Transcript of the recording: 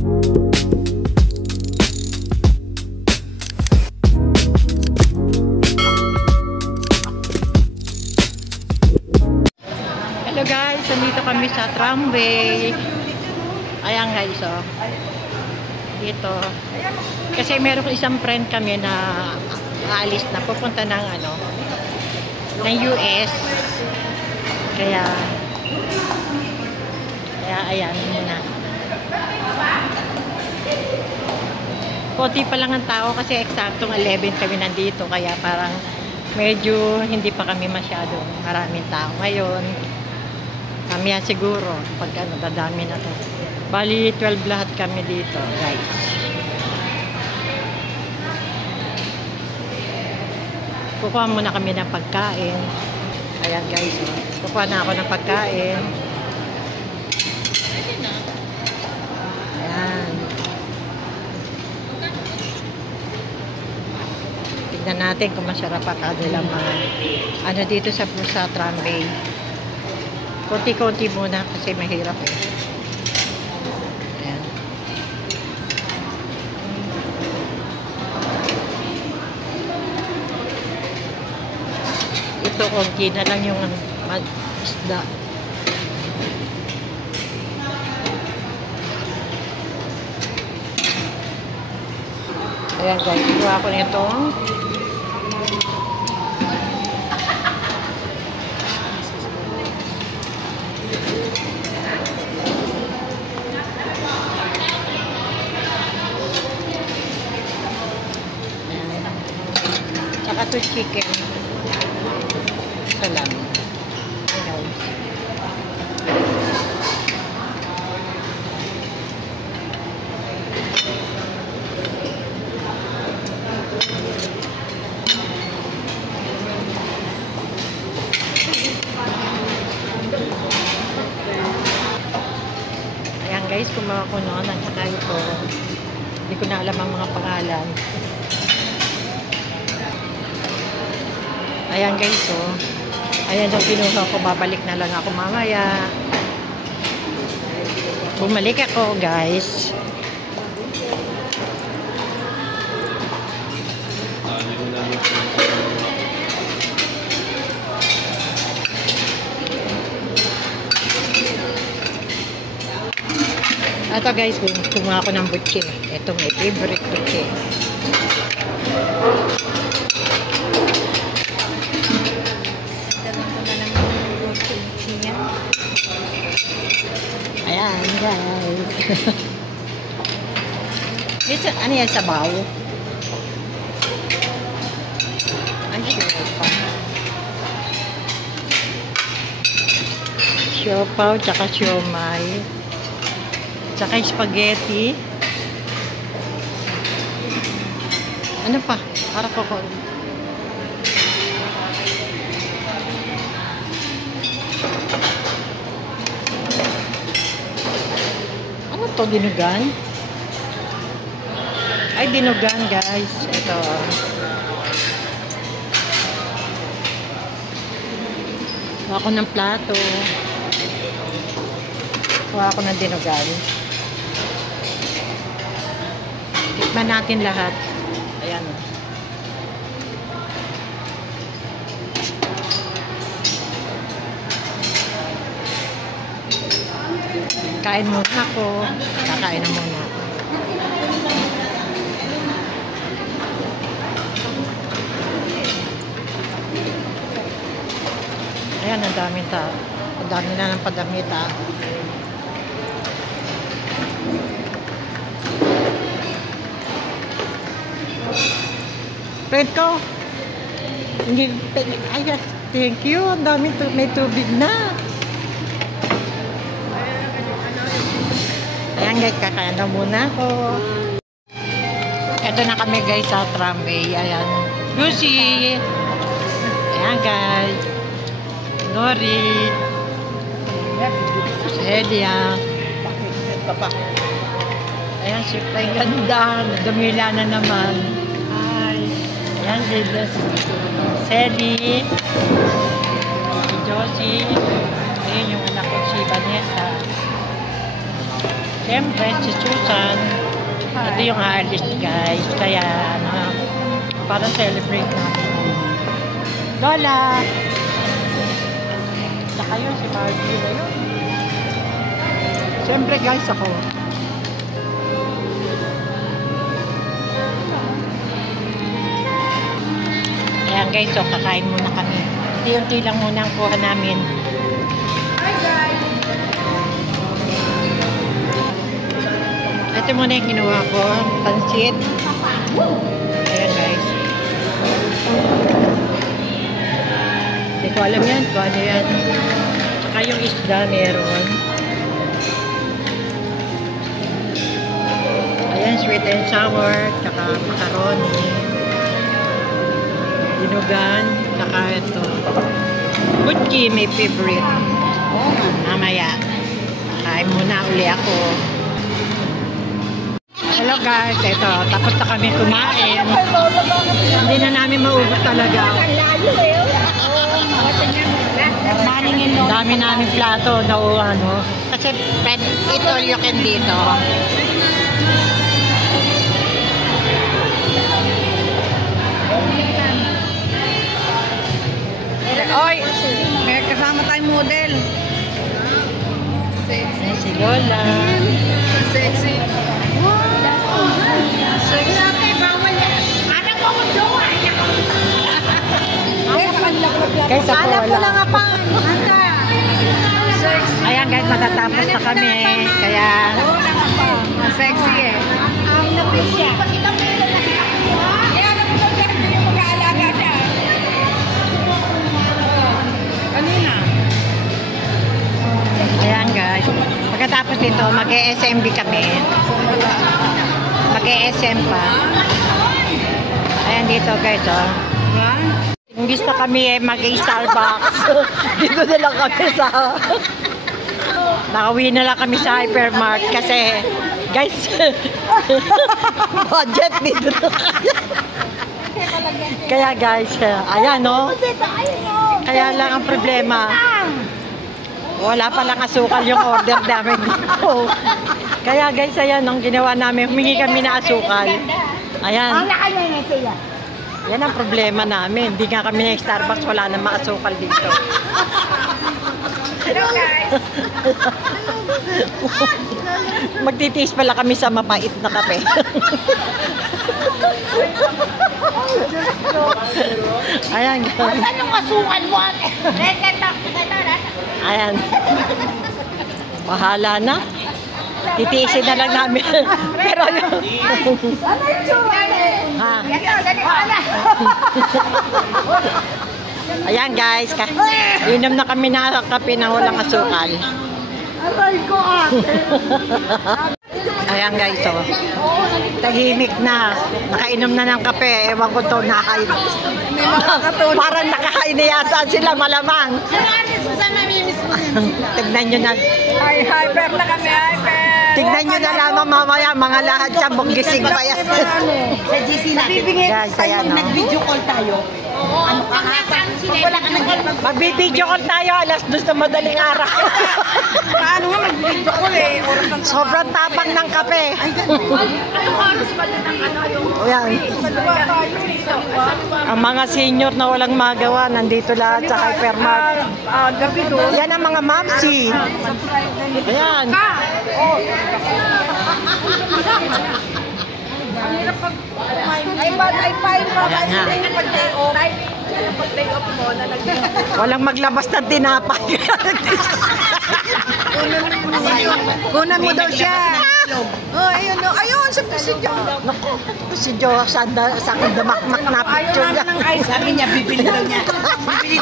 Hello guys, nandito kami sa tramway. Ayan guys, oh. Dito. Kasi meron isang friend kami na aalis na pupunta ng ng US. Kaya ayan muna. Konti pa lang ang tao kasi eksaktong 11 kami nandito. Kaya parang medyo hindi pa kami masyadong maraming tao ngayon. Kami siguro pag dadami na to. Bali 12 lahat kami dito guys. Kukuha muna kami ng pagkain. Ayan guys, oh. Kukuha na ako ng pagkain. Ayan. Tignan natin kung masarap pa kanilang dito sa tramway. Konti-konti muna kasi mahirap eh. Ayan. Ito konti na lang yung isda. Ayan guys, ikuha ko na itong tsaka to chicken salami. Ayan guys, kumuha ko noon at saka ito hindi ko na alam ang mga pangalan. Ayan guys, oh. Ayan yung kinuha ko. Babalik na lang ako mamaya. Bumalik ako guys. Ito guys, kumuha ko ng butche. Ito my favorite butche. Ayan guys. Ano yan, sabaw? Ang siopaw. Siopaw, tsaka siomay. Tsaka spaghetti. Ano pa? Para ko. Ano to, dinugan? Ay, dinugan guys. Ito. Kuha ko ng plato. Kuha ko ng dinugan. Tikman natin lahat. Ayan. Kain muna ako. Kakain na muna ako. Ayan, ang daming tao. Ang dami na ng padamit, ah. Friend ko. Ay, thank you. Ang daming may tubig na. Ayan guys, kakain na muna ako. Ito na kami guys sa tramway. Ayan. Lucy. Ayan guys. Nori. Celia. Ayan, siyempre ganda. Dumila na naman. Ayan, Celi, si Josie, ayun yung anak ko, si Vanessa. Siyempre, si Susan. Ito yung aalis, guys. Kaya, para celebrate natin. Lola! Saka yun, si Barbie na yun. Siyempre, guys, ako. Ayan, guys, so kakain muna kami. Unti-unti lang muna ang kuha namin. Hi guys! Ito muna yung kinuha ko, pansit. Ayan guys. Hindi ko alam yan kung ano yan. Tsaka yung isda meron. Ayan, sweet and sour. Tsaka macaroni. Dinugan. Tsaka ito. Butchi, may favorite. Mamaya. Kain muna uli ako. Hello guys, ito, tapos na kami kumain. Hindi na namin maubos talaga. Dami namin plato na ano. Kasi eat all you can dito. Oy! May kasama tayong model. Ayan si Lola. Sexy. Guys, ako wala. Ayan guys, matatapos na kami. Kaya... Sexy eh. Ang napis siya. Kaya alam mo ba yung mag-aalaga siya? Kanina. Ayan guys. Pagkatapos dito, mag-e-SMB kami. Mag-e-SM pa. Ayan dito guys, oh. Imbis na kami mag-Starbucks. Dito na lang kami sa... Nakauwi na lang kami sa Hypermart kasi, guys, budget dito na kaya. Kaya guys, ayan no. Kaya lang ang problema. Wala palang asukal yung order namin dito. Kaya guys, ayan ang ginawa namin. Humingi kami na asukal. Ayan. Yan ang problema namin. Hindi nga kami ng Starbucks, wala na maasukal dito. Hello guys! Magtitiis pala kami sa mapait na kape. Ayan guys. Saan yung asukal mo? Ayan. Bahala na. Titiisin na lang namin. Pero yung... Ha? Ayan guys. Inom na kami na kape na walang asukal. Aray ko ate! Ayan guys, oh. Tahimik na. Nakainom na ng kape. Ewan ko to, nakain. Parang nakakain na yata sila, malamang. Tignan nyo na. Ay, hyper na kami, hyper! Tignan nyo na lamang mamaya, mga lahat siya, gising pa yan. Sa GC natin. Guys, ayan, oh. Nag-video call tayo. Ano ka ata? Wala ka Magbibideo call tayo, alas 2 na madaling araw. Paano nga mag-video call eh? Sobrang tapang ng kape. Anong oras ba din ang ano yung... Ayan. Ang mga senior na walang magawa, nandito lahat sa Hypermart. Gabi doon. Yan ang mga mamsi. Ayan. Ay, fine pa. Ayan nga. Pag-day off mo na Walang maglabas ng tinapay. Kunan mo daw siya. Oh, ayun, no. Ayun, si Jo. Naku, si Jo, sa damakmak na picture niya. Ayaw namin ng ice. Sabi niya, bibili daw niya. Bibili